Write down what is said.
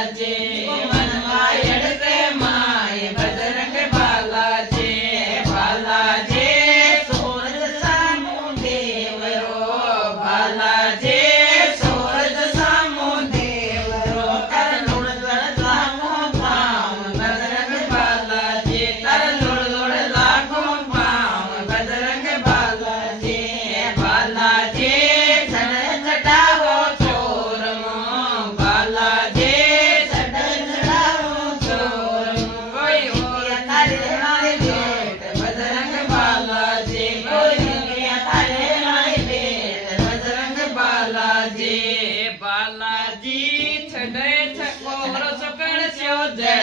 બાલાજી મનમાં એડતે માય બજરંગ બાલાજી બાલાજી સૂરજ સામુ દેવરો બાલાજી સૂરજ સામુ દેવરો કર લુડ લુડ લાખો પામ બજરંગ બાલાજી કર લુડ લુડ લાખો પામ બજરંગ બાલાજી બાલાજી ચડે ચડાવો ચોરમો બાલાજી ચડે ચડાવો ચોરમો કોઈ ઓર તારે મારી ભેટ બજરંગ બાલાજી કોઈ તારે મારી ભેટ બજરંગ બાલાજી બાલાજી છડે છકો રસો કણસ્યો જય